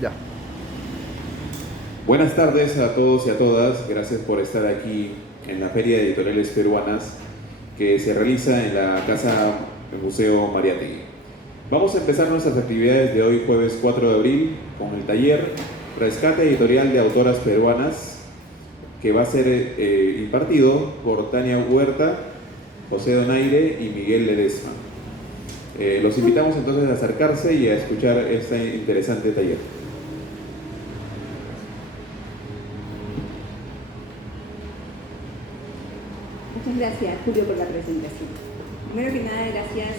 Ya. Buenas tardes a todos y a todas. Gracias por estar aquí en la Feria de Editoriales Peruanas que se realiza en la Casa del Museo Mariátegui. Vamos a empezar nuestras actividades de hoy, jueves 4 de abril, con el taller Rescate Editorial de Autoras Peruanas, que va a ser impartido por Tania Huerta, José Donaire y Miguel Ledesma. Los invitamos entonces a acercarse y a escuchar este interesante taller. Muchas gracias, Julio, por la presentación. Primero que nada, gracias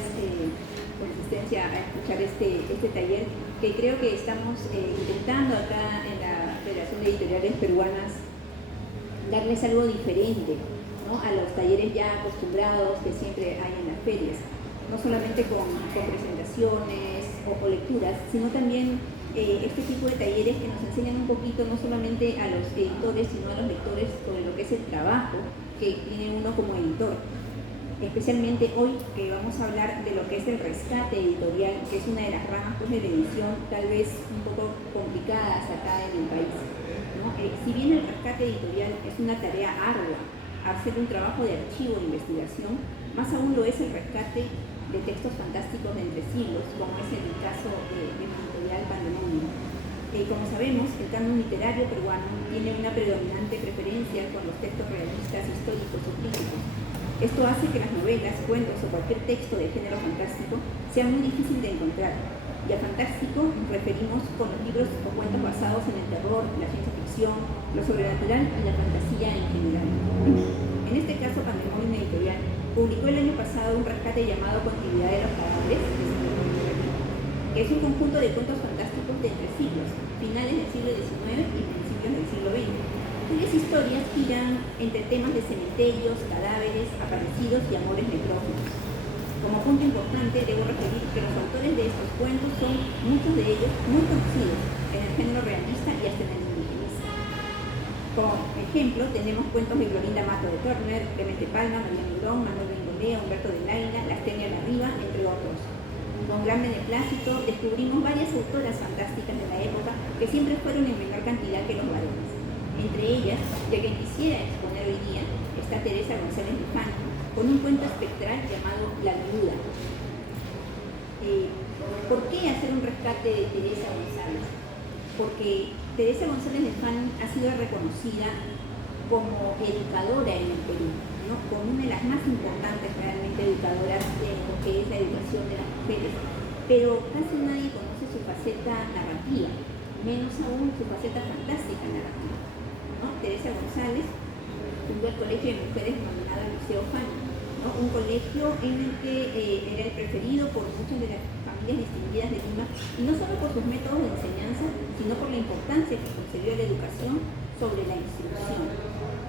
por la asistencia a escuchar este taller, que creo que estamos intentando acá en la Federación de Editoriales Peruanas darles algo diferente, ¿no?, a los talleres ya acostumbrados que siempre hay en las ferias. No solamente con presentaciones o lecturas, sino también este tipo de talleres que nos enseñan un poquito no solamente a los editores, sino a los lectores sobre lo que es el trabajo que tiene uno como editor. Especialmente hoy que vamos a hablar de lo que es el rescate editorial, que es una de las ramas pues, de la edición tal vez un poco complicadas acá en el país, ¿no? Si bien el rescate editorial es una tarea ardua, hacer un trabajo de archivo e investigación, más aún lo es el rescate de textos fantásticos de entre siglos, como es el caso de la editorial Pandemonio. Como sabemos, el canon literario peruano tiene una predominante preferencia con los textos realistas, históricos o críticos. Esto hace que las novelas, cuentos o cualquier texto de género fantástico sea muy difícil de encontrar. Y a fantástico nos referimos con los libros o cuentos basados en el terror, la ciencia ficción, lo sobrenatural y la fantasía en general. En este caso, Pandemonio Editorial publicó el año pasado un rescate llamado Continuidad de los Cadáveres, que es un conjunto de cuentos fantásticos de entre siglos, finales del siglo XIX y principios del siglo XX, cuyas historias giran entre temas de cementerios, cadáveres, aparecidos y amores necróficos. Como punto importante, debo referir que los autores de estos cuentos son, muchos de ellos, muy conocidos en el género realista y hasta en el indigenista. Como ejemplo, tenemos cuentos de Glorinda Mato de Turner, Clemente Palma, María Negrón, Manuel Bengolea, Humberto de Laila, Lastenia Larriba, entre otros. Con gran beneplácito descubrimos varias autoras fantásticas de la época que siempre fueron en menor cantidad que los varones. Entre ellas, de quien quisiera exponer hoy día, está Teresa González Luján, con un cuento espectral llamado La Viuda. ¿Por qué hacer un rescate de Teresa González? Porque Teresa González Luján ha sido reconocida como educadora en el Perú, ¿no?, como una de las más importantes realmente educadoras de lo que es la educación de las mujeres, pero casi nadie conoce su faceta narrativa, menos aún su faceta fantástica narrativa, ¿no? Teresa González fundó el Colegio de Mujeres denominado Liceo Fani, ¿no?, un colegio en el que era el preferido por muchas de las familias distinguidas de Lima, y no solo por sus métodos de enseñanza, sino por la importancia que concedió a la educación sobre la instrucción.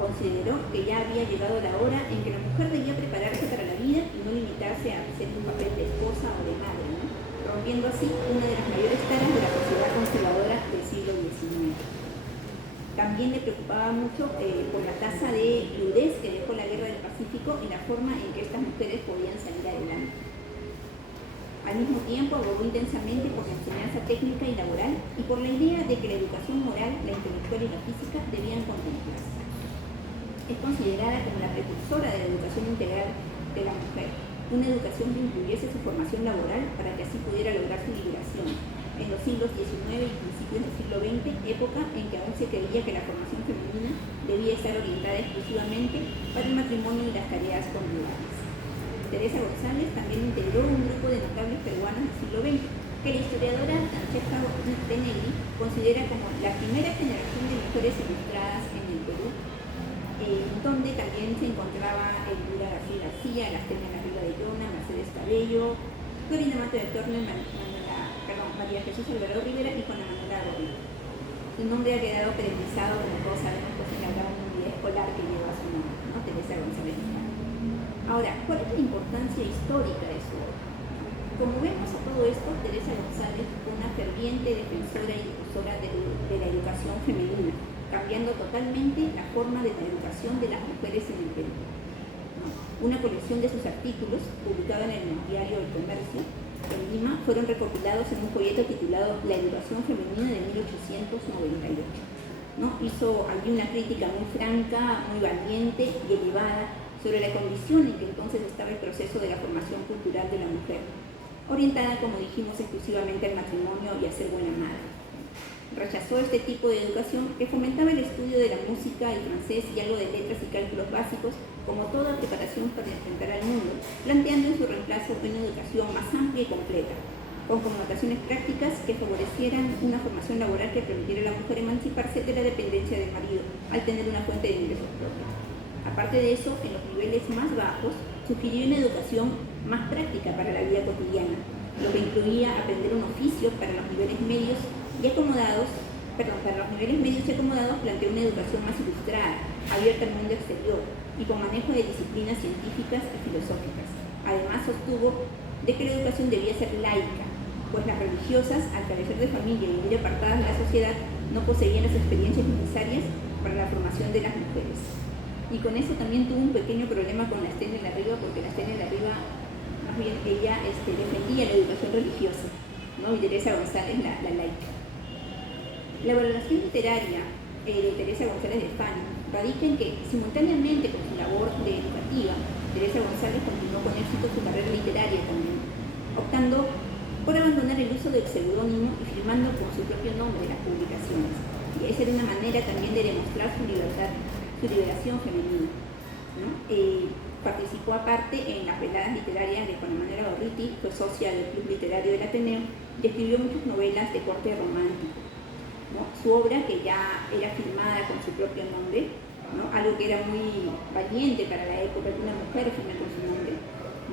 Consideró que ya había llegado la hora en que la mujer debía prepararse para la vida y no limitarse a hacer un papel de esposa o de madre, ¿no?, rompiendo así una de las mayores taras de la sociedad conservadora del siglo XIX. También le preocupaba mucho por la tasa de viudez que dejó la Guerra del Pacífico y la forma en que estas mujeres podían salir adelante. Al mismo tiempo abogó intensamente por la enseñanza técnica y laboral y por la idea de que la educación moral, la intelectual y la física debían contemplarse. Es considerada como la precursora de la educación integral de la mujer, una educación que incluyese su formación laboral para que así pudiera lograr su liberación en los siglos XIX y principios del siglo XX, época en que aún se creía que la formación femenina debía estar orientada exclusivamente para el matrimonio y las tareas conyugales. Teresa González también integró un grupo de notables peruanas del siglo XX, que la historiadora Francesca Tenegri considera como la primera generación de mujeres ilustradas en el Perú, donde también se encontraba Elvira García García, Lastenia Larriba de Llona, Mercedes Cabello, Glorinda Mato de Turner, María Jesús Alvarado Rivera y Juana Manuela Rodríguez. Su nombre ha quedado pedernizado, como todos sabemos, pues en la gran unidad escolar que lleva su nombre, ¿no?, Teresa González Luján. Ahora, ¿cuál es la importancia histórica de su obra? Como vemos a todo esto, Teresa González fue una ferviente defensora y difusora de la educación femenina, cambiando totalmente la forma de la educación de las mujeres en el Perú. Una colección de sus artículos, publicada en el diario El Comercio, en Lima fueron recopilados en un folleto titulado La educación femenina de 1898. ¿No? Hizo allí una crítica muy franca, muy valiente y elevada sobre la condición en que entonces estaba el proceso de la formación cultural de la mujer, orientada, como dijimos, exclusivamente al matrimonio y a ser buena madre. Rechazó este tipo de educación que fomentaba el estudio de la música, el francés y algo de letras y cálculos básicos como toda preparación para enfrentar al mundo, planteando en su reemplazo una educación más amplia y completa, con connotaciones prácticas que favorecieran una formación laboral que permitiera a la mujer emanciparse de la dependencia del marido al tener una fuente de ingresos propia. Aparte de eso, en los niveles más bajos, sugirió una educación más práctica para la vida cotidiana, lo que incluía aprender un oficio para los niveles medios y acomodados, para los niveles medios y acomodados planteó una educación más ilustrada, abierta al mundo exterior y con manejo de disciplinas científicas y filosóficas. Además, sostuvo de que la educación debía ser laica, pues las religiosas, al carecer de familia y vivir apartadas de la sociedad, no poseían las experiencias necesarias para la formación de las mujeres. Y con eso también tuvo un pequeño problema con la Stella Larriba, porque la Stella Larriba, más bien ella defendía la educación religiosa, ¿no? Y Teresa González la laica. La valoración literaria de Teresa González de Fani radica en que, simultáneamente con su labor educativa, Teresa González continuó con éxito su carrera literaria también, optando por abandonar el uso del seudónimo y firmando con su propio nombre las publicaciones. Y esa era una manera también de demostrar su libertad, su liberación femenina, ¿no? Participó aparte en las veladas literarias de Juana Manuela Gorriti, fue socia del Club Literario del Ateneo y escribió muchas novelas de corte romántico, ¿no? Su obra, que ya era firmada con su propio nombre, ¿no? Algo que era muy valiente para la época, que una mujer firme con su nombre,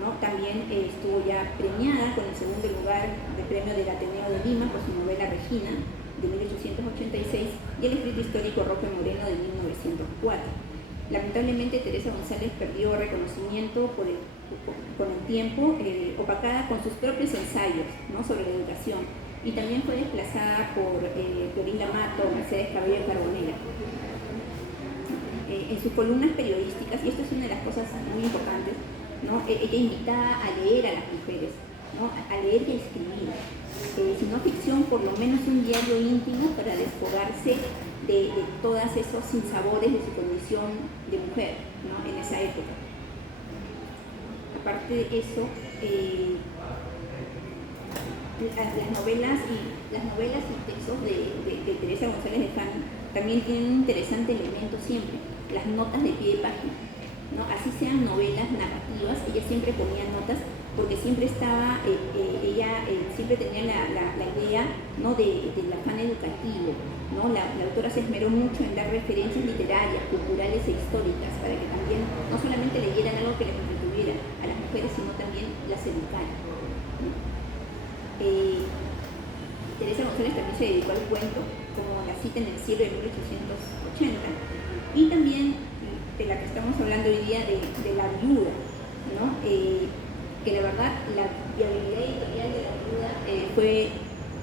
¿no? También estuvo ya premiada con el segundo lugar del premio del Ateneo de Lima por su novela Regina de 1886 y el escrito histórico Roque Moreno de 1904. Lamentablemente, Teresa González perdió reconocimiento con el tiempo, opacada con sus propios ensayos, ¿no? Sobre la educación, y también fue desplazada por Florinda Mato o Mercedes Cabello Carbonera. En sus columnas periodísticas, y esto es una de las cosas muy importantes, ¿no? Ella invitaba a leer a las mujeres, ¿no? A leer y a escribir, si no ficción, por lo menos un diario íntimo para desfogarse de todos esos sinsabores de su condición de mujer, ¿no? En esa época. Aparte de eso, las novelas y textos de Teresa González de Fani también tienen un interesante elemento siempre, las notas de pie de página, ¿no? Así sean novelas narrativas, ella siempre ponía notas porque siempre estaba, ella siempre tenía la idea, ¿no? del afán educativo, ¿no? La autora se esmeró mucho en dar referencias literarias, culturales e históricas para que también no solamente leyeran algo que les entretuviera a las mujeres, sino también las educara, ¿no? Teresa González también se dedicó al cuento, como La cita en el cielo de 1880, y también de la que estamos hablando hoy día, de La viuda, ¿no? Que la verdad la viabilidad editorial de La viuda fue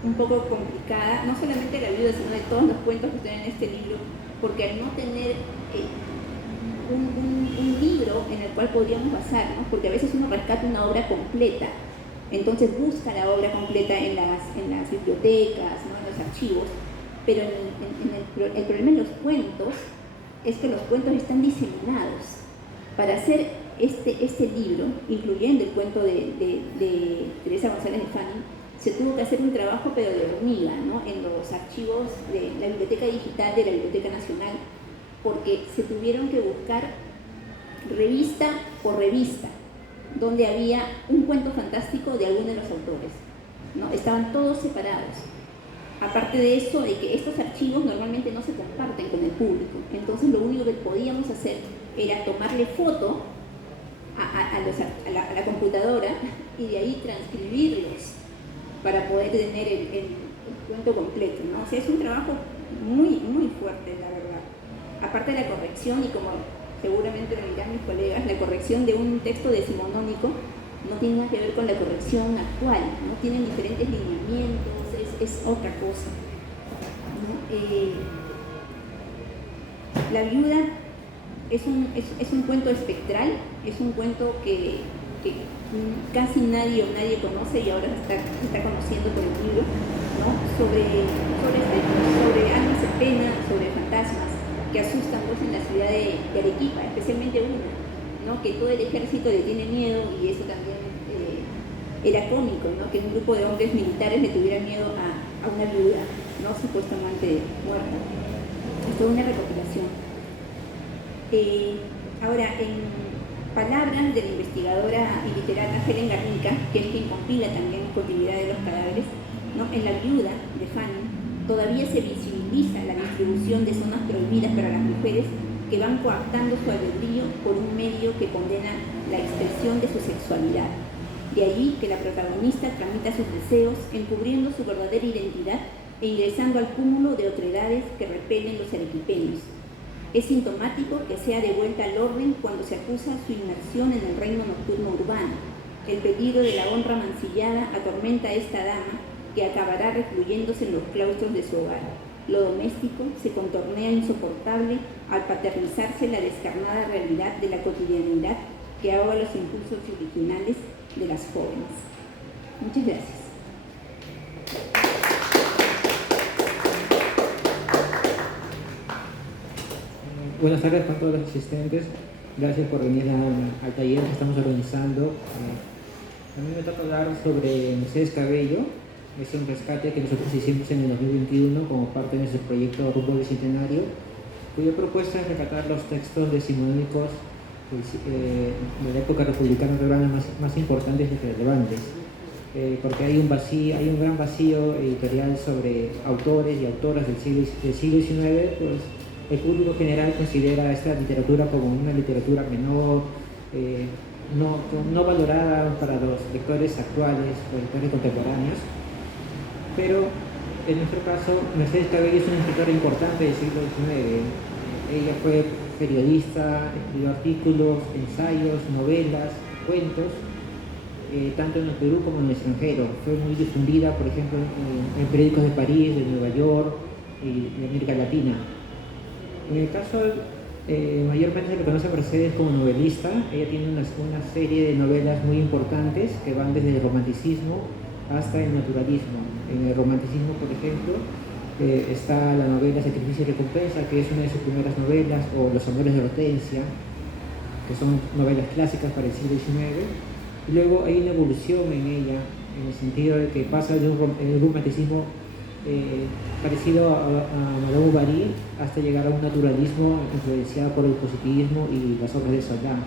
un poco complicada, no solamente de La viuda, sino de todos los cuentos que están en este libro, porque al no tener un libro en el cual podríamos basar, ¿no? Porque a veces uno rescata una obra completa, entonces busca la obra completa en las bibliotecas, ¿no? En los archivos, pero el problema en los cuentos es que los cuentos están diseminados. Para hacer este libro, incluyendo el cuento de Teresa González de Fani, se tuvo que hacer un trabajo pero de hormiga, ¿no? En los archivos de la Biblioteca Digital de la Biblioteca Nacional, porque se tuvieron que buscar revista por revista donde había un cuento fantástico de alguno de los autores, ¿no? Estaban todos separados. Aparte de eso, de que estos archivos normalmente no se comparten con el público, entonces lo único que podíamos hacer era tomarle foto a la computadora y de ahí transcribirlos para poder tener el cuento completo, ¿no? O sea, es un trabajo muy, muy fuerte, la verdad. Aparte de la corrección, y como seguramente lo dirán mis colegas, la corrección de un texto decimonónico no tiene nada que ver con la corrección actual, ¿no? Tienen diferentes lineamientos, es otra cosa, ¿no? La viuda es un cuento espectral, es un cuento que que casi nadie conoce y ahora se está conociendo por el libro, ¿no? sobre almas en pena, sobre fantasmas que asustan pues, en la ciudad de Arequipa, especialmente uno, ¿no? Que todo el ejército le tiene miedo y eso también era cómico, ¿no? Que un grupo de hombres militares le tuviera miedo a una viuda, ¿no? Supuestamente muerta. Es toda una recopilación. Ahora, en palabras de la investigadora y literata Helen Garnica, que es quien compila también Continuidad de los Cadáveres, ¿no? En La viuda de Fanning todavía se visibiliza la distribución de zonas prohibidas para las mujeres que van coartando su albedrío por un medio que condena la expresión de su sexualidad. De allí que la protagonista tramita sus deseos encubriendo su verdadera identidad e ingresando al cúmulo de otredades que repelen los arequipeños. Es sintomático que sea devuelta al orden cuando se acusa su inmersión en el reino nocturno urbano. El peligro de la honra mancillada atormenta a esta dama que acabará recluyéndose en los claustros de su hogar. Lo doméstico se contornea insoportable al paternizarse la descarnada realidad de la cotidianidad que ahoga los impulsos originales de las jóvenes. Muchas gracias. Buenas tardes para todos los asistentes. Gracias por venir al taller que estamos organizando. A mí me toca hablar sobre Mercedes Cabello. Es un rescate que nosotros hicimos en el 2021 como parte de nuestro proyecto Rumbo Bicentenario, cuya propuesta es rescatar los textos decimonónicos de la época republicana peruana más importantes y relevantes, porque hay un gran vacío editorial sobre autores y autoras del siglo XIX, pues el público general considera esta literatura como una literatura menor, no valorada para los lectores actuales o lectores contemporáneos, pero en nuestro caso Mercedes Cabello es una escritora importante del siglo XIX. Ella fue periodista, escribió artículos, ensayos, novelas, cuentos, tanto en el Perú como en el extranjero. Fue muy difundida, por ejemplo, en periódicos de París, de Nueva York y de América Latina. En el caso, mayormente se le conoce a Mercedes como novelista. Ella tiene una serie de novelas muy importantes que van desde el romanticismo hasta el naturalismo. En el romanticismo, por ejemplo, está la novela Sacrificio y Recompensa, que es una de sus primeras novelas, o Los Amores de Hortensia, que son novelas clásicas para el siglo XIX. Y luego hay una evolución en ella, en el sentido de que pasa de un romanticismo parecido a Madame Bovary hasta llegar a un naturalismo influenciado por el positivismo y las obras de Zola.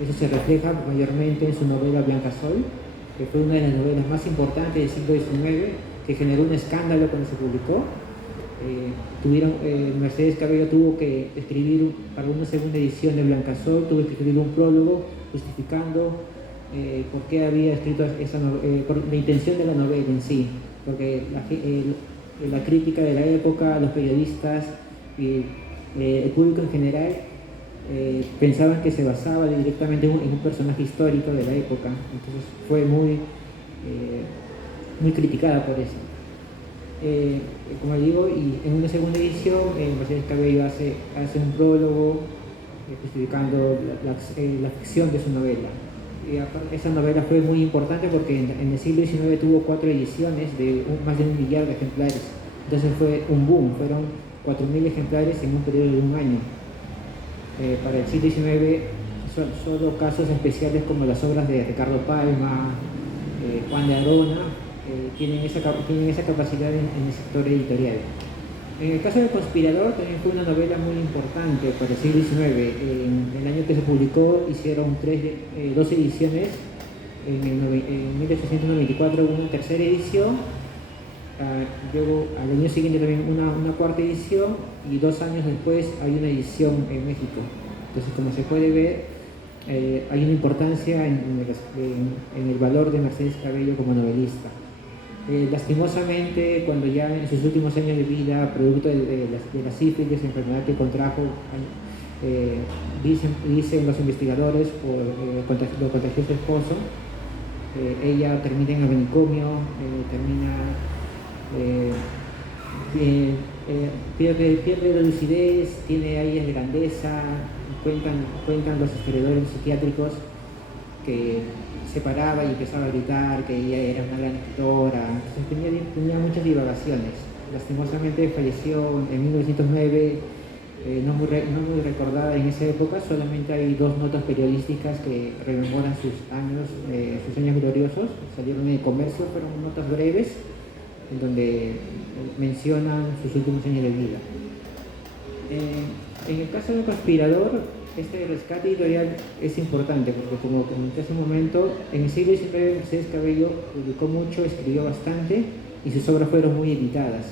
Eso se refleja mayormente en su novela Blanca Sol, que fue una de las novelas más importantes del siglo XIX, que generó un escándalo cuando se publicó. Mercedes Cabello tuvo que escribir para una segunda edición de Blanca Sol, tuvo que escribir un prólogo justificando por qué había escrito por la intención de la novela en sí, porque la crítica de la época, los periodistas y el público en general pensaban que se basaba directamente en un personaje histórico de la época, entonces fue muy criticada por eso. Como digo, y en una segunda edición Mercedes Cabello hace un prólogo justificando la ficción de su novela. Y esa novela fue muy importante porque en el siglo XIX tuvo 4 ediciones de más de 1 millar de ejemplares. Entonces fue un boom, fueron 4.000 ejemplares en un periodo de un año. Para el siglo XIX, solo casos especiales como las obras de Ricardo Palma, Juan de Arona, tienen esa capacidad en el sector editorial. En el caso del Conspirador también fue una novela muy importante para el siglo XIX. En el año que se publicó hicieron 2 ediciones. En 1894 hubo una tercera edición, luego al año siguiente también una cuarta edición y 2 años después hay una edición en México. Entonces, como se puede ver, hay una importancia en el valor de Mercedes Cabello como novelista. Lastimosamente, cuando ya en sus últimos años de vida, producto de la sífilis, enfermedad que contrajo, dicen los investigadores, lo contagió su esposo, ella termina en el manicomio, pierde la lucidez, tiene aires de grandeza. Cuentan los historiadores psiquiátricos que se paraba y empezaba a gritar que ella era una gran escritora, entonces tenía muchas divagaciones. Lastimosamente falleció en 1909, no muy recordada en esa época. Solamente hay 2 notas periodísticas que rememoran sus años gloriosos, salieron en El Comercio, fueron notas breves en donde mencionan sus últimos años de vida. En el caso del conspirador, este rescate editorial es importante porque, como comenté hace un momento, en el siglo XIX Mercedes Cabello publicó mucho, escribió bastante y sus obras fueron muy editadas.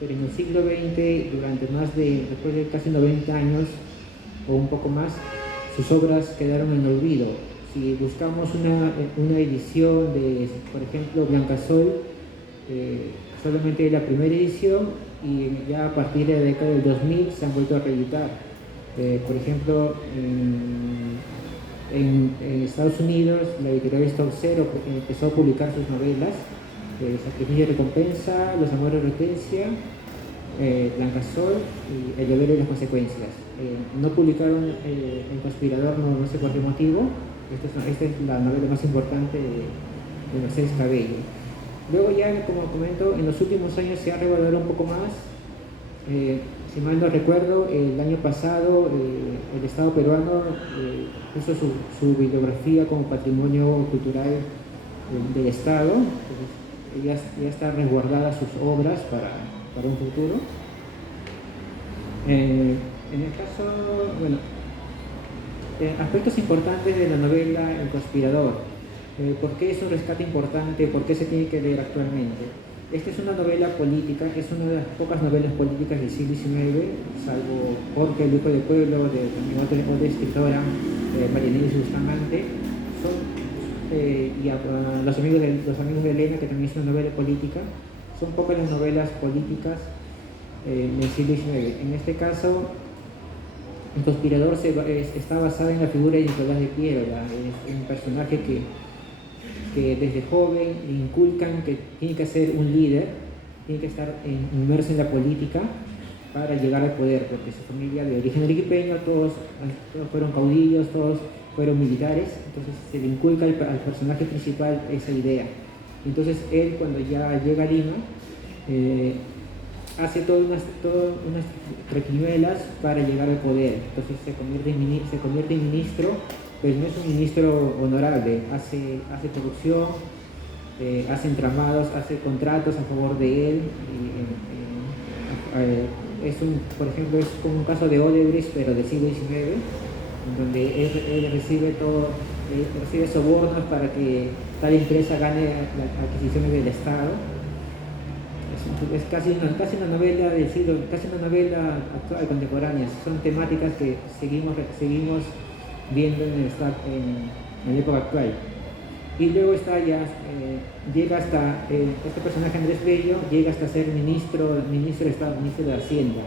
Pero en el siglo XX, después de casi 90 años o un poco más, sus obras quedaron en el olvido. Si buscamos una edición de, por ejemplo, Blancasol, solamente la primera edición, y ya a partir de la década del 2000 se han vuelto a reeditar. Por ejemplo, en Estados Unidos, la editorial Stop Zero empezó a publicar sus novelas: Sacrificio y Recompensa, Los Amores de Hortensia, Blancasol y El Deber y las Consecuencias. No publicaron El Conspirador, no sé por qué motivo. Esta es la novela más importante de Mercedes Cabello. Luego ya, como comento, en los últimos años se ha revalorado un poco más. Si mal no recuerdo, el año pasado el Estado peruano puso su bibliografía como patrimonio cultural del Estado. Entonces, ya están resguardadas sus obras para un futuro. En el caso, bueno, aspectos importantes de la novela El Conspirador. ¿Por qué es un rescate importante? ¿Por qué se tiene que leer actualmente? Esta es una novela política, es una de las pocas novelas políticas del siglo XIX, salvo Jorge, el Hijo del Pueblo, de otra escritora, María Inés Bustamante, y los amigos de Elena, que también es una novela política. Son pocas las novelas políticas del siglo XIX. En este caso, El Conspirador está basado en la figura de Nicolás de Piérola. Es un personaje que desde joven le inculcan que tiene que ser un líder, tiene que estar inmerso en la política para llegar al poder, porque su familia de origen arequipeño, todos fueron caudillos, todos fueron militares. Entonces se le inculca al personaje principal esa idea. Entonces él, cuando ya llega a Lima, hace todas unas triquiñuelas para llegar al poder. Entonces se convierte en ministro, pero no es un ministro honorable. Hace corrupción, hace entramados, hace contratos a favor de él. Por ejemplo, es como un caso de Odebrecht, pero del siglo XIX, donde él recibe sobornos para que tal empresa gane las adquisiciones del Estado. Es casi una novela del siglo, casi una novela actual, contemporánea. Son temáticas que seguimos viendo en la época actual. Y luego llega hasta este personaje, Andrés Bello, llega hasta ser ministro de Estado, ministro de Hacienda.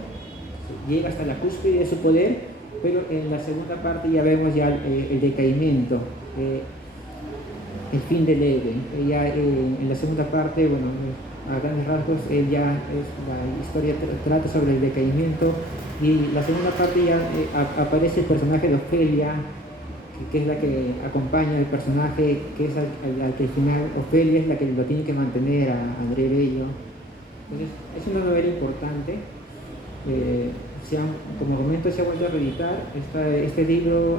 Llega hasta la cúspide de su poder, pero en la segunda parte ya vemos el decaimiento, el fin del héroe. En la segunda parte, bueno, a grandes rasgos, la historia trata sobre el decaimiento, y la segunda parte ya aparece el personaje de Ofelia, que es la que acompaña al personaje, que es al que al final Ofelia es la que lo tiene que mantener a André Bello. Entonces es una novela importante. Como momento se ha vuelto a reeditar. Este libro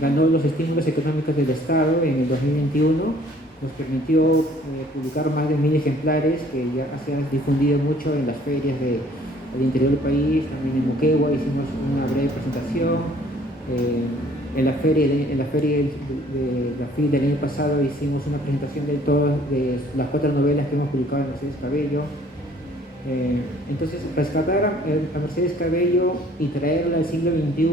ganó los estímulos económicos del Estado en el 2021, nos permitió publicar más de 1000 ejemplares, que ya se han difundido mucho en las ferias del interior del país. También en Moquegua hicimos una breve presentación. En la feria de la FIL del año pasado hicimos una presentación de las 4 novelas que hemos publicado en Mercedes Cabello. Entonces, rescatar a Mercedes Cabello y traerla al siglo XXI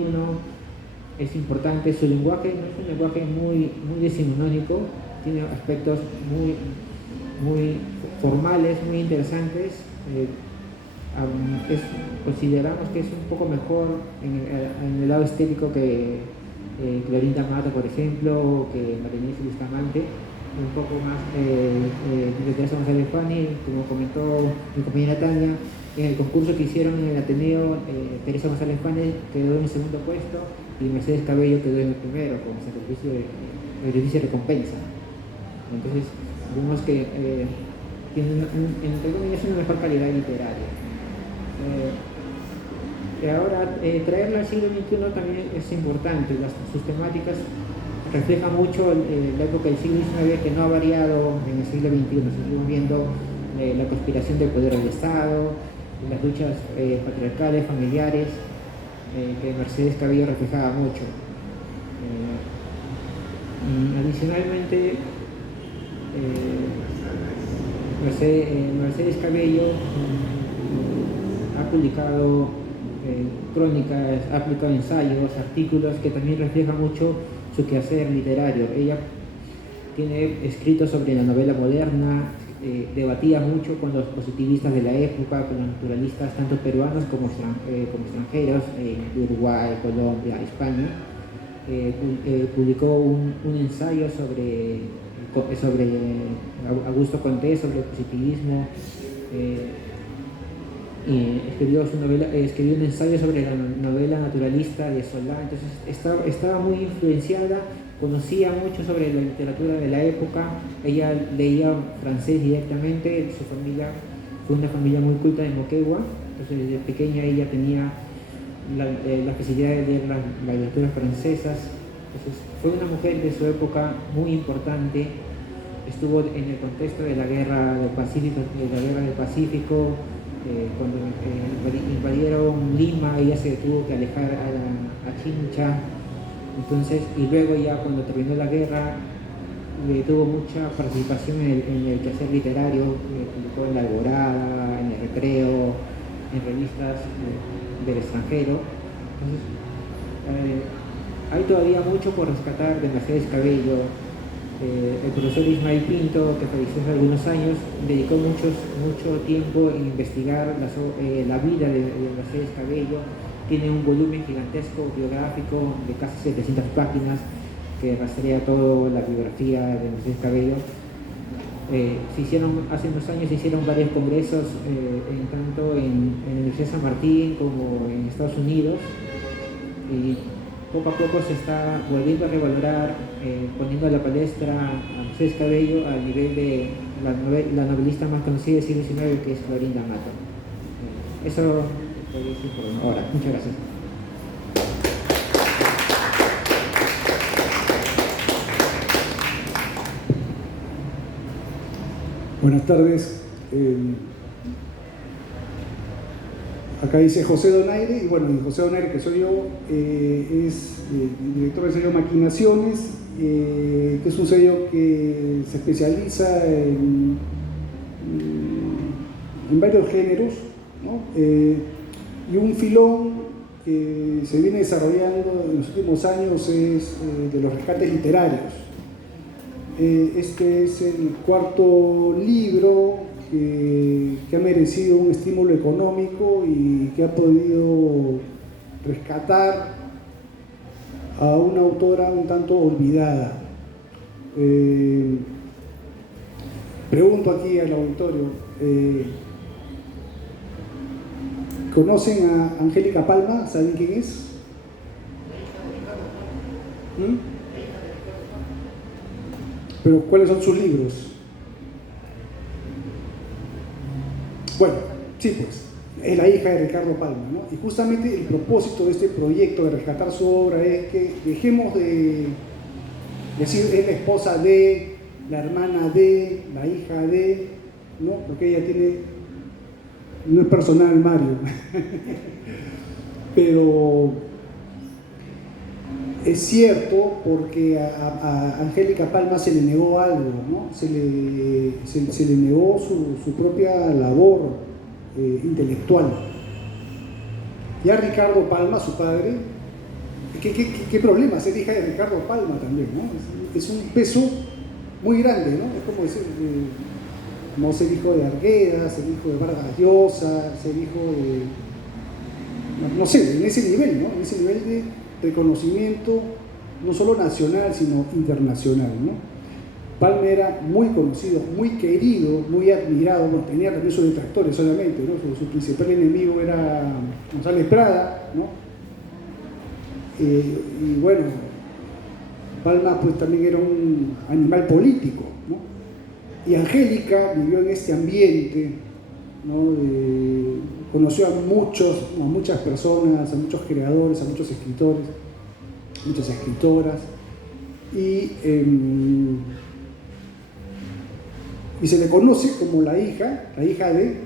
es importante. Su lenguaje no es un lenguaje muy decimonónico, tiene aspectos muy formales, muy interesantes. Consideramos que es un poco mejor en el lado estético que Clorinda Mata, por ejemplo, o que María Inés Bustamante. Un poco más de Teresa González Fani, como comentó mi compañera Tania. En el concurso que hicieron en el Ateneo, Teresa González Fani quedó en el segundo puesto, y Mercedes Cabello quedó en el primero con sacrificio de recompensa. Entonces vemos que tiene entre comillas una mejor calidad literaria. Y ahora traerla al siglo XXI también es importante. Sus temáticas reflejan mucho la época del siglo XIX, que no ha variado en el siglo XXI. Seguimos viendo la conspiración del poder del Estado, las luchas patriarcales, familiares, que Mercedes Cabello reflejaba mucho. Adicionalmente, Mercedes Cabello ha publicado crónicas, ha publicado ensayos, artículos que también reflejan mucho su quehacer literario. Ella tiene escritos sobre la novela moderna, debatía mucho con los positivistas de la época, con los naturalistas tanto peruanos como extranjeros, de Uruguay, Colombia, España. Publicó un ensayo sobre Augusto Conté, sobre el positivismo. Y escribió un ensayo sobre la novela naturalista de Solá. Entonces estaba muy influenciada, conocía mucho sobre la literatura de la época. Ella leía francés directamente. Su familia fue una familia muy culta de Moquegua, entonces desde pequeña ella tenía la facilidad de leer las lecturas francesas. Entonces fue una mujer de su época muy importante. Estuvo en el contexto de la guerra del Pacífico. Cuando invadieron Lima, ella se tuvo que alejar a Chincha. Entonces, y luego ya cuando terminó la guerra, tuvo mucha participación en el quehacer literario. Publicó en La Alborada, en El Recreo, en revistas del extranjero. Entonces, hay todavía mucho por rescatar de Mercedes Cabello. El profesor Ismael Pinto, que falleció hace algunos años, dedicó mucho tiempo en investigar la vida de Mercedes Cabello. Tiene un volumen gigantesco biográfico de casi 700 páginas que rastrea toda la biografía de Mercedes Cabello. Hace unos años se hicieron varios congresos, tanto en la Universidad de San Martín como en Estados Unidos, y poco a poco se está volviendo a revalorar, poniendo a la palestra a Mercedes Cabello al nivel de la novelista más conocida del siglo XIX, que es Florinda Mato. Eso podría decir por ahora. Muchas gracias. Buenas tardes. Acá dice José Donaire, y bueno, José Donaire, que soy yo, es director del sello Maquinaciones, que es un sello que se especializa en varios géneros, ¿no? Y un filón que se viene desarrollando en los últimos años es de los rescates literarios. Este es el cuarto libro que ha merecido un estímulo económico y que ha podido rescatar a una autora un tanto olvidada. Pregunto aquí al auditorio, ¿conocen a Angélica Palma? ¿Saben quién es? Pero ¿cuáles son sus libros? Bueno, sí, pues, es la hija de Ricardo Palma, ¿no? Y justamente el propósito de este proyecto de rescatar su obra es que dejemos de decir es la esposa de, la hermana de, la hija de, ¿no? Porque ella tiene, no es personal, Mario, pero es cierto porque a Angélica Palma se le negó algo, ¿no? Se le negó su propia labor intelectual. Ya Ricardo Palma, su padre, ¿qué problema? Ser hija de Ricardo Palma también, ¿no? Es un peso muy grande, ¿no? Es como decir, como ser hijo de Arguedas, ser hijo de Vargas Llosa, ser hijo de, no sé, en ese nivel, ¿no? En ese nivel de reconocimiento no solo nacional sino internacional, ¿no? Palma era muy conocido, muy querido, muy admirado. Bueno, tenía también sus detractores solamente, ¿no? Su principal enemigo era González Prada, ¿no? y bueno, Palma pues también era un animal político, ¿no? Y Angélica vivió en este ambiente, ¿no? Conoció a muchas personas, a muchos creadores, a muchos escritores, muchas escritoras, y se le conoce como la hija de,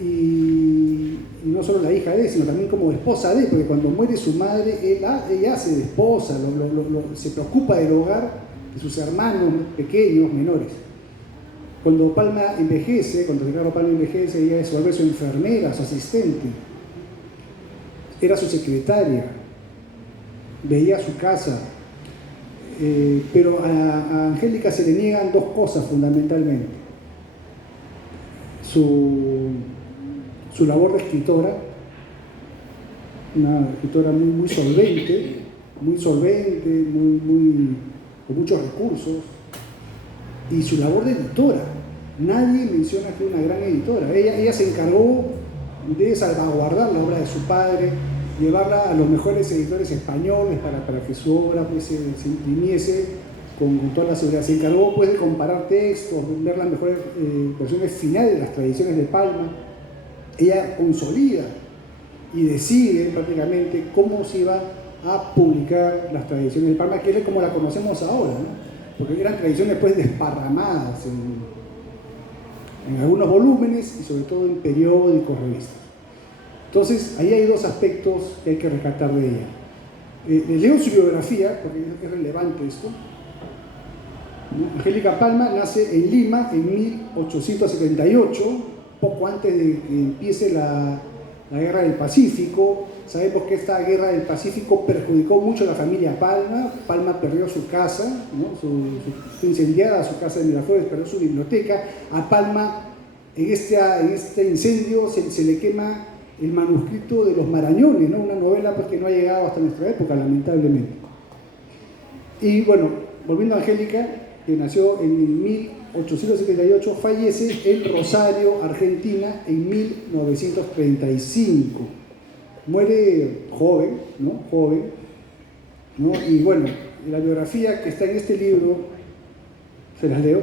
y no solo la hija de, sino también como esposa de, porque cuando muere su madre, ella hace de esposa, se preocupa del hogar de sus hermanos pequeños, menores. Cuando Ricardo Palma envejece, ella se vuelve su enfermera, su asistente, era su secretaria, veía su casa, pero a Angélica se le niegan dos cosas fundamentalmente: su labor de escritora, una escritora muy solvente, con muchos recursos, y su labor de editora. Nadie menciona que una gran editora. Ella se encargó de salvaguardar la obra de su padre, llevarla a los mejores editores españoles para que su obra pues, se imprimiese con toda la seguridad. Se encargó pues, de comparar textos, ver las mejores versiones finales de las tradiciones de Palma. Ella consolida y decide prácticamente cómo se iba a publicar las tradiciones de Palma, que es como la conocemos ahora, ¿no? Porque eran tradiciones pues desparramadas en algunos volúmenes y sobre todo en periódicos, revistas. Entonces, ahí hay dos aspectos que hay que rescatar de ella. Leo su biografía, porque es relevante esto, ¿no? Angélica Palma nace en Lima en 1878, poco antes de que empiece la Guerra del Pacífico. Sabemos que esta Guerra del Pacífico perjudicó mucho a la familia Palma. Palma perdió su casa, ¿no? Fue incendiada su casa de Miraflores, perdió su biblioteca. A Palma, en este incendio, se le quema el manuscrito de Los Marañones, ¿no? Una novela pues, que no ha llegado hasta nuestra época, lamentablemente. Y bueno, volviendo a Angélica, que nació en 1878, fallece en Rosario, Argentina, en 1935. Muere joven, ¿no? Y bueno, la biografía que está en este libro, se las leo: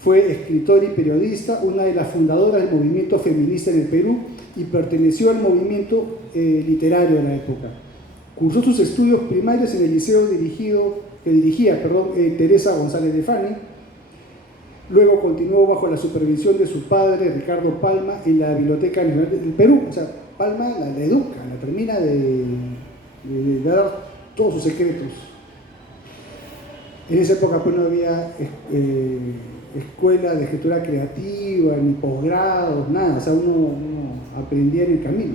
fue escritora y periodista, una de las fundadoras del movimiento feminista en el Perú y perteneció al movimiento literario de la época. Cursó sus estudios primarios en el liceo que dirigía Teresa González de Fani. Luego continuó bajo la supervisión de su padre, Ricardo Palma, en la Biblioteca Nacional del Perú. O sea, Palma la educa, la termina de dar todos sus secretos. En esa época pues no había escuela de escritura creativa, ni posgrados, nada. O sea, uno aprendía en el camino.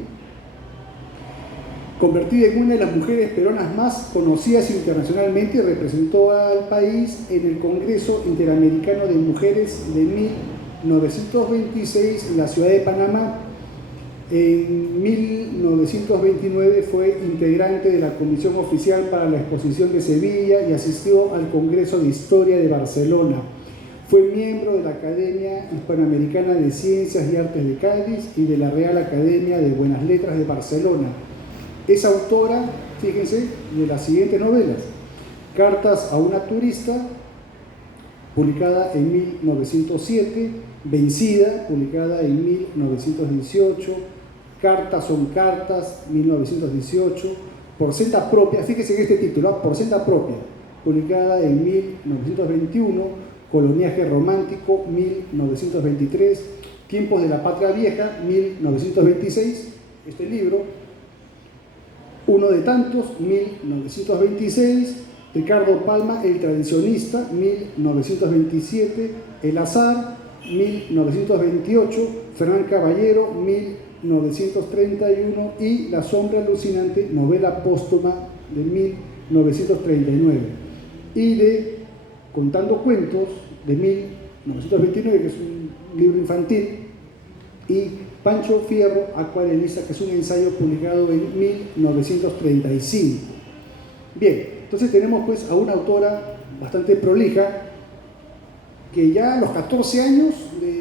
Convertida en una de las mujeres peruanas más conocidas internacionalmente, representó al país en el Congreso Interamericano de Mujeres de 1926 en la ciudad de Panamá. En 1929 fue integrante de la Comisión Oficial para la Exposición de Sevilla y asistió al Congreso de Historia de Barcelona. Fue miembro de la Academia Hispanoamericana de Ciencias y Artes de Cádiz y de la Real Academia de Buenas Letras de Barcelona. Es autora, fíjense, de las siguientes novelas: Cartas a una turista, publicada en 1907, Vencida, publicada en 1918, Cartas son cartas, 1918, Por senda propia, fíjense en este título, Por senda propia, publicada en 1921, Coloniaje romántico, 1923, Tiempos de la Patria Vieja, 1926, este libro. Uno de tantos, 1926, Ricardo Palma, El tradicionista, 1927, El azar, 1928, Fernán Caballero, 1931 y La sombra alucinante, novela póstuma de 1939. Y de Contando cuentos, de 1929, que es un libro infantil, y Pancho Fierro, Acuarelista, que es un ensayo publicado en 1935. Bien, entonces tenemos pues a una autora bastante prolija, que ya a los 14 años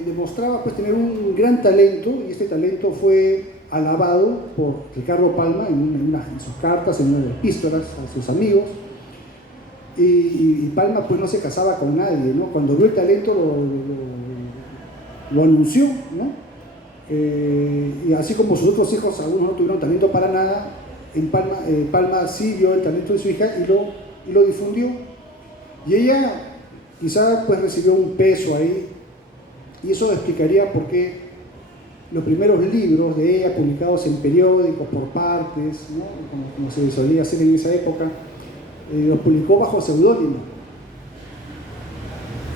demostraba pues tener un gran talento, y este talento fue alabado por Ricardo Palma en sus cartas, en una de las epístolas a sus amigos. Y Palma pues no se casaba con nadie, ¿no? Cuando vio el talento lo anunció, ¿no? Y así como sus otros hijos, algunos no tuvieron talento para nada, en Palma sí vio el talento de su hija y lo difundió. Y ella quizá pues recibió un peso ahí, y eso explicaría por qué los primeros libros de ella publicados en periódicos por partes, ¿no? como se solía hacer en esa época, los publicó bajo seudónimo.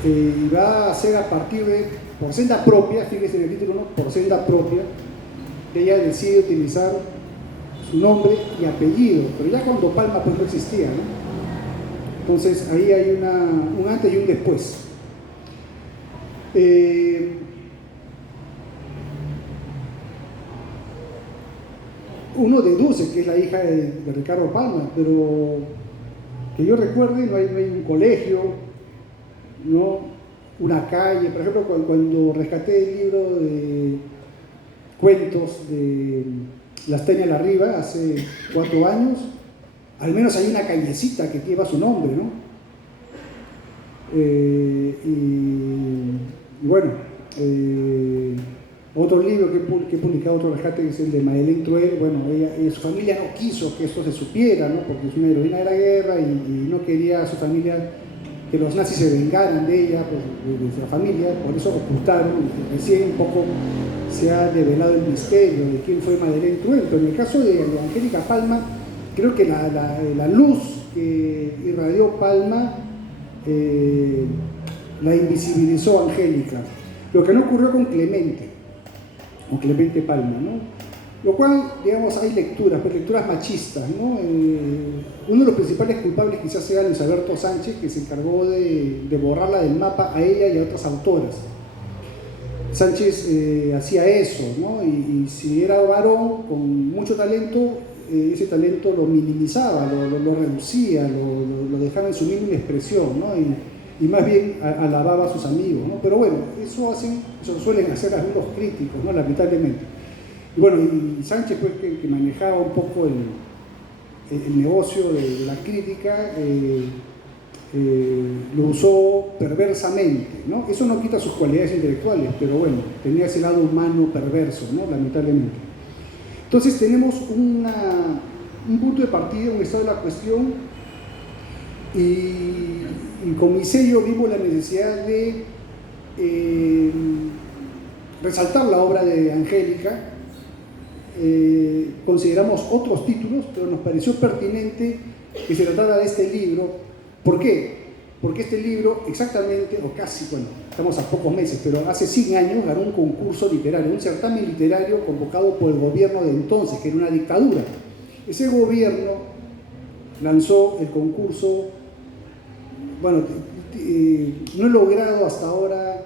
Y va a ser a partir por senda propia, fíjese en el título, ¿no? Por senda propia, ella decide utilizar su nombre y apellido, pero ya cuando Palma pues no existía, ¿no? Entonces ahí hay un antes y un después. Uno deduce que es la hija de Ricardo Palma, pero que yo recuerde no hay un colegio, no una calle. Por ejemplo, cuando rescaté el libro de cuentos de Lastegna Larriva hace 4 años, al menos hay una callecita que lleva su nombre, ¿no? Y bueno, otro libro que he publicado, otro rescate, que es el de Madeleine Truel. Bueno, su familia no quiso que esto se supiera, ¿no? Porque es una heroína de la guerra y no quería a su familia que los nazis se vengaran de ella, pues, de su familia, por eso ocultaron, y recién un poco se ha develado el misterio de quién fue Madeleine Truel. Pero en el caso de Angélica Palma, creo que la luz que irradió Palma la invisibilizó a Angélica, lo que no ocurrió con Clemente Palma, ¿no? Lo cual, digamos, hay lecturas, pero lecturas machistas, ¿no? Uno de los principales culpables quizás sea Luis Alberto Sánchez, que se encargó de borrarla del mapa a ella y a otras autoras. Sánchez hacía eso, ¿no? Y si era varón con mucho talento, ese talento lo minimizaba, lo reducía, lo dejaba en su mínima expresión, ¿no? Y más bien alababa a sus amigos, ¿no? Pero bueno, eso suelen hacer algunos críticos, ¿no? Lamentablemente. Y bueno, y Sánchez, pues, que manejaba un poco el negocio de la crítica, lo usó perversamente, ¿no? Eso no quita sus cualidades intelectuales, pero bueno, tenía ese lado humano perverso, ¿no? Lamentablemente. Entonces tenemos un punto de partida, un estado de la cuestión, y con mi sello vimos la necesidad de resaltar la obra de Angélica. Consideramos otros títulos, pero nos pareció pertinente que se tratara de este libro. ¿Por qué? Porque este libro exactamente, o casi, bueno, estamos a pocos meses, pero hace 100 años ganó un concurso literario, un certamen literario convocado por el gobierno de entonces, que era una dictadura. Ese gobierno lanzó el concurso. Bueno, no he logrado hasta ahora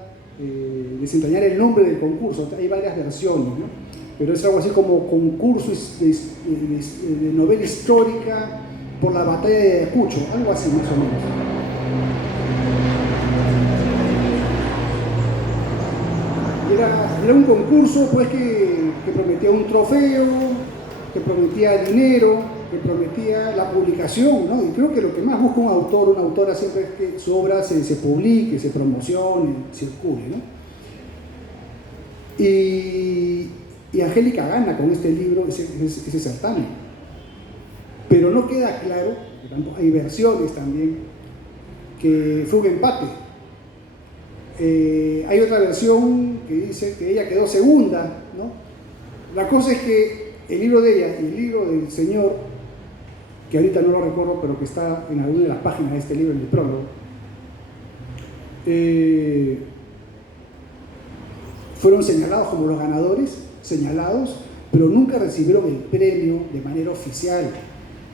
desentrañar el nombre del concurso, hay varias versiones, ¿no? Pero es algo así como concurso de novela histórica por la batalla de Ayacucho, algo así más o menos. Era un concurso pues que prometía un trofeo, que prometía dinero, que prometía la publicación, ¿no? Y creo que lo que más busca un autor o una autora siempre es que su obra se publique, se promocione, circule, ¿no? Y Angélica gana con este libro ese certamen. Pero no queda claro, hay versiones también, que fue un empate. Hay otra versión que dice que ella quedó segunda, ¿no? La cosa es que el libro de ella y el libro del señor, que ahorita no lo recuerdo, pero que está en alguna de las páginas de este libro, en el prólogo, fueron señalados como los ganadores, pero nunca recibieron el premio de manera oficial.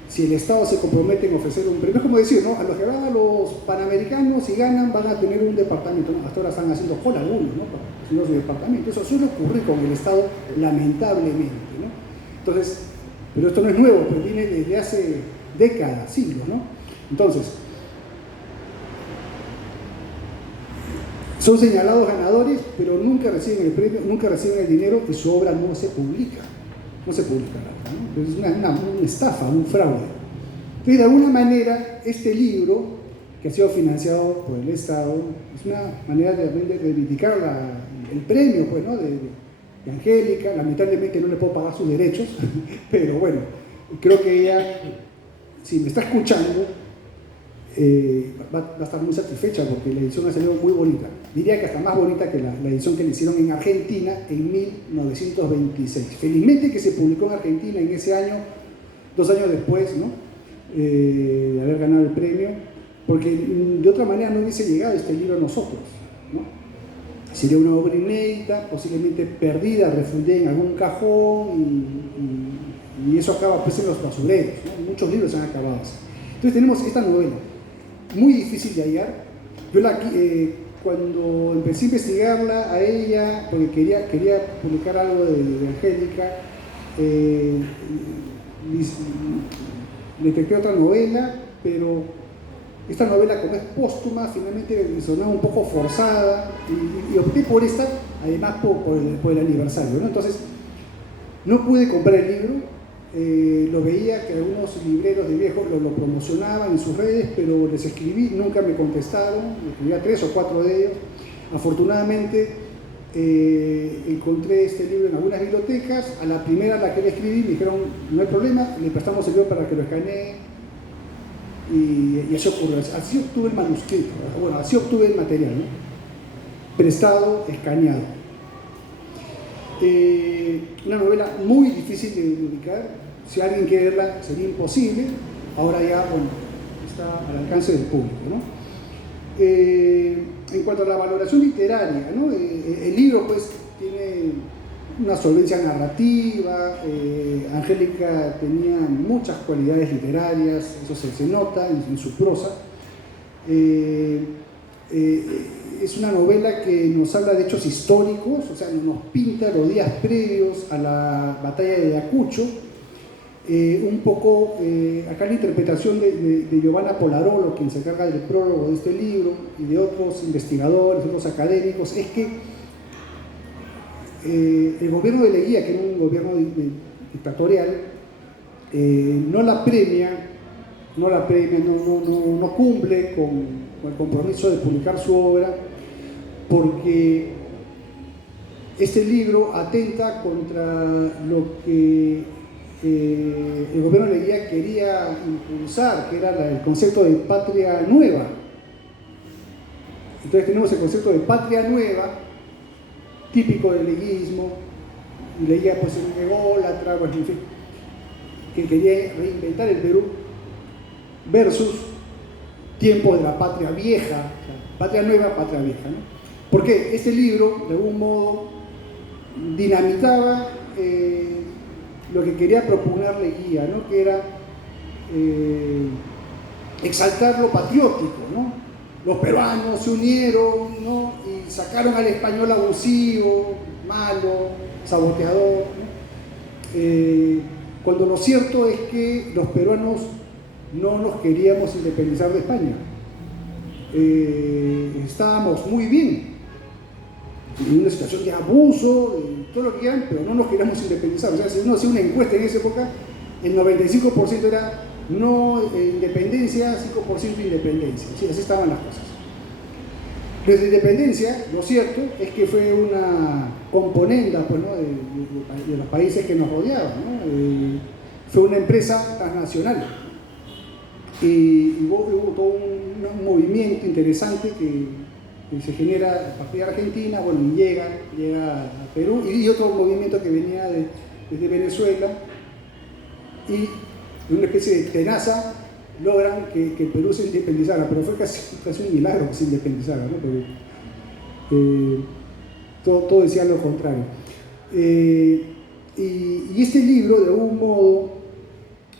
Si el Estado se compromete en ofrecer un premio, es como decir, ¿no? A los que van a los Panamericanos y ganan, van a tener un departamento, ¿no? Hasta ahora están haciendo cola algunos, ¿no? Para su departamento. Eso suele ocurrir con el Estado, lamentablemente, ¿no? Entonces, pero esto no es nuevo, pero viene desde hace décadas, siglos, ¿no? Entonces, son señalados ganadores, pero nunca reciben el premio, nunca reciben el dinero y su obra no se publica. no se publicará, ¿no? Es una estafa, un fraude. Entonces, de alguna manera, este libro, que ha sido financiado por el Estado, es una manera de reivindicar el premio, pues, ¿no? de Angélica. Lamentablemente no le puedo pagar sus derechos, pero bueno, creo que ella, si me está escuchando, va a estar muy satisfecha porque la edición ha salido muy bonita. Diría que hasta más bonita que la edición que le hicieron en Argentina en 1926. Felizmente que se publicó en Argentina en ese año, 2 años después, ¿no? De haber ganado el premio, porque de otra manera no hubiese llegado este libro a nosotros, ¿no? Sería una obra inédita, posiblemente perdida, refundida en algún cajón y eso acaba pues en los basureros, ¿no? Muchos libros han acabado así. Entonces tenemos esta novela, muy difícil de hallar. Yo cuando empecé a investigarla a ella, porque quería publicar algo de Angélica, detecté otra novela, pero esta novela, como es póstuma, finalmente me sonaba un poco forzada y opté por esta, además por el aniversario, ¿no? Entonces, no pude comprar el libro. Lo veía que algunos libreros de viejos lo promocionaban en sus redes, pero les escribí, nunca me contestaron, escribí a 3 o 4 de ellos. Afortunadamente encontré este libro en algunas bibliotecas. A la primera a la que le escribí me dijeron, no hay problema, le prestamos el libro para que lo escanee, y así ocurrió. Así obtuve el manuscrito, bueno, así obtuve el material, ¿no? Prestado, escaneado. Una novela muy difícil de ubicar. Si alguien quiere verla sería imposible. Ahora ya, bueno, está al alcance del público, ¿no? En cuanto a la valoración literaria, ¿no? El libro pues tiene una solvencia narrativa. Angélica tenía muchas cualidades literarias, eso se nota en su prosa. Es una novela que nos habla de hechos históricos, o sea, nos pinta los días previos a la batalla de Ayacucho. Un poco, acá la interpretación de Giovanna Polarolo, quien se encarga del prólogo de este libro, y de otros investigadores, otros académicos, es que el gobierno de Leguía, que era un gobierno dictatorial, no la premia, no cumple con el compromiso de publicar su obra, porque este libro atenta contra lo que el gobierno de Leguía quería impulsar, que era el concepto de patria nueva. Entonces tenemos el concepto de patria nueva, típico del leguismo, y Leguía pues un ególatra, pues, en fin, que quería reinventar el Perú, versus tiempo de la patria vieja, o sea, patria nueva, patria vieja, ¿no? Porque este libro, de algún modo, dinamitaba lo que quería proponer Leguía, ¿no? Que era exaltar lo patriótico, ¿no? Los peruanos se unieron, ¿no? Y sacaron al español abusivo, malo, saboteador, ¿no? Cuando lo cierto es que los peruanos no nos queríamos independizar de España. Estábamos muy bien, en una situación de abuso, de todo lo que quieran, pero no nos queríamos independizar. O sea, si uno hacía una encuesta en esa época, el 95% era no independencia, 5% independencia. Sí, así estaban las cosas. Desde independencia, lo cierto es que fue una componenda, pues, ¿no? de los países que nos rodeaban, ¿no? Fue una empresa transnacional. Y hubo todo un movimiento interesante que se genera a partir de Argentina, bueno, y llega a Perú, y otro movimiento que venía desde Venezuela, y de una especie de tenaza logran que el Perú se independizara, pero fue casi un milagro que se independizara, ¿no? Pero todo decía lo contrario. Y este libro, de algún modo,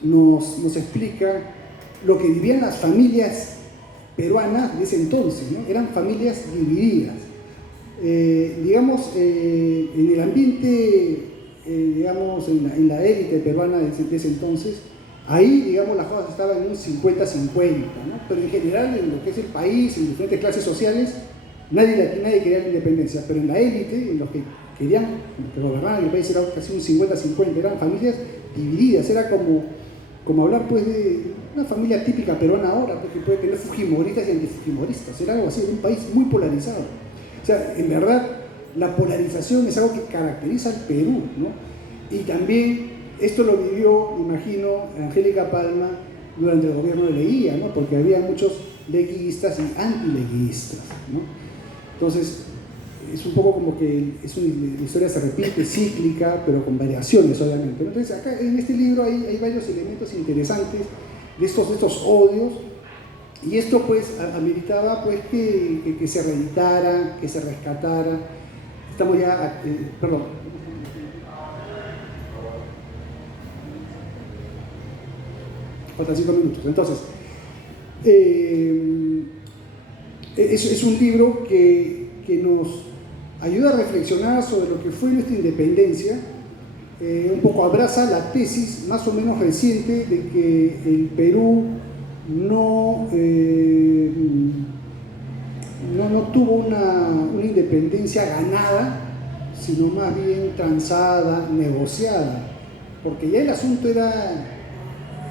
nos explica lo que vivían las familias peruanas de ese entonces, ¿no? Eran familias divididas. Digamos, en el ambiente, digamos, en la élite peruana de ese entonces, ahí, digamos, las cosas estaban en un 50-50, ¿no? Pero en general, en lo que es el país, en diferentes clases sociales, nadie quería la independencia, pero en la élite, en los que querían que gobernaran el país, era casi un 50-50, eran familias divididas, era como hablar pues de una familia típica peruana ahora, porque puede tener fujimoristas y antifujimoristas, era algo así, de un país muy polarizado. O sea, en verdad, la polarización es algo que caracteriza al Perú, ¿no? Y también esto lo vivió, imagino, Angélica Palma durante el gobierno de Leguía, ¿no? Porque había muchos leguistas y antileguistas, ¿no? Entonces, es un poco como que la historia se repite, cíclica, pero con variaciones, obviamente, ¿no? Entonces, acá en este libro hay varios elementos interesantes de estos odios, y esto pues ameritaba pues que se reeditara, que se rescatara. Estamos ya, perdón. Faltan 5 minutos. Entonces, es un libro que nos ayuda a reflexionar sobre lo que fue nuestra independencia. Un poco abraza la tesis más o menos reciente de que el Perú no tuvo una independencia ganada, sino más bien transada, negociada, porque ya el asunto era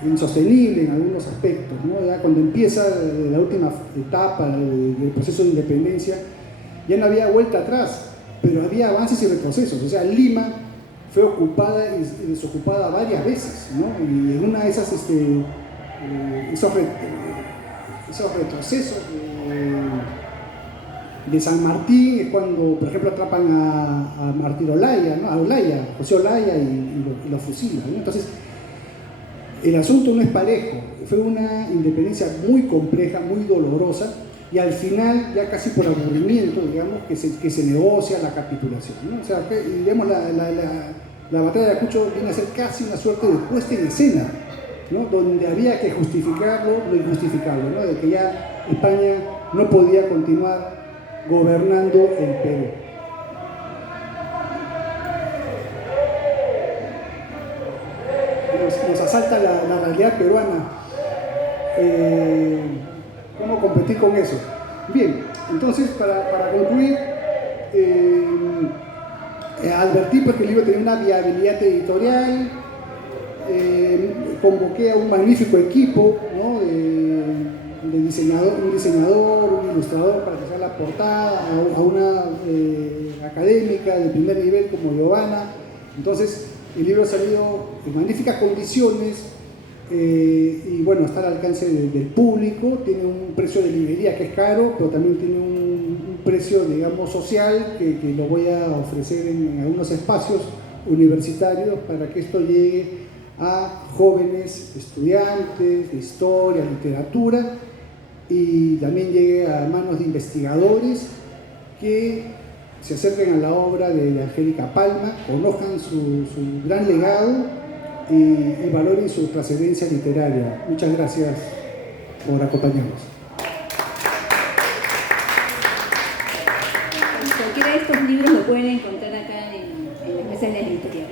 insostenible en algunos aspectos, ¿no? Ya cuando empieza la última etapa del proceso de independencia, ya no había vuelta atrás, pero había avances y retrocesos. O sea, Lima fue ocupada y desocupada varias veces, ¿no? Y en una de esas, esos retrocesos de San Martín es cuando, por ejemplo, atrapan a Martín Olaya, ¿no? A Olaya, José Olaya, y lo fusilan, ¿no? Entonces, el asunto no es parejo, fue una independencia muy compleja, muy dolorosa, y al final, ya casi por aburrimiento, digamos, que se negocia la capitulación, ¿no? O sea, digamos, la batalla de Ayacucho viene a ser casi una suerte de puesta en escena, ¿no? Donde había que justificarlo, lo injustificable, ¿no? De que ya España no podía continuar gobernando el Perú. Nos asalta la realidad peruana. ¿Cómo competir con eso? Bien, entonces para concluir, advertí porque el libro tenía una viabilidad editorial, convoqué a un magnífico equipo, ¿no? Un diseñador, un ilustrador para que sea la portada, a una académica de primer nivel como Giovanna. Entonces el libro ha salido en magníficas condiciones, y bueno, está al alcance del público, tiene un precio de librería que es caro, pero también tiene un precio, digamos, social que lo voy a ofrecer en algunos espacios universitarios para que esto llegue a jóvenes estudiantes de historia, literatura, y también llegue a manos de investigadores que se acerquen a la obra de Angélica Palma, conozcan su gran legado y valoren su trascendencia literaria. Muchas gracias por acompañarnos. Cualquiera de estos libros lo pueden encontrar acá en las mesas de la editorial.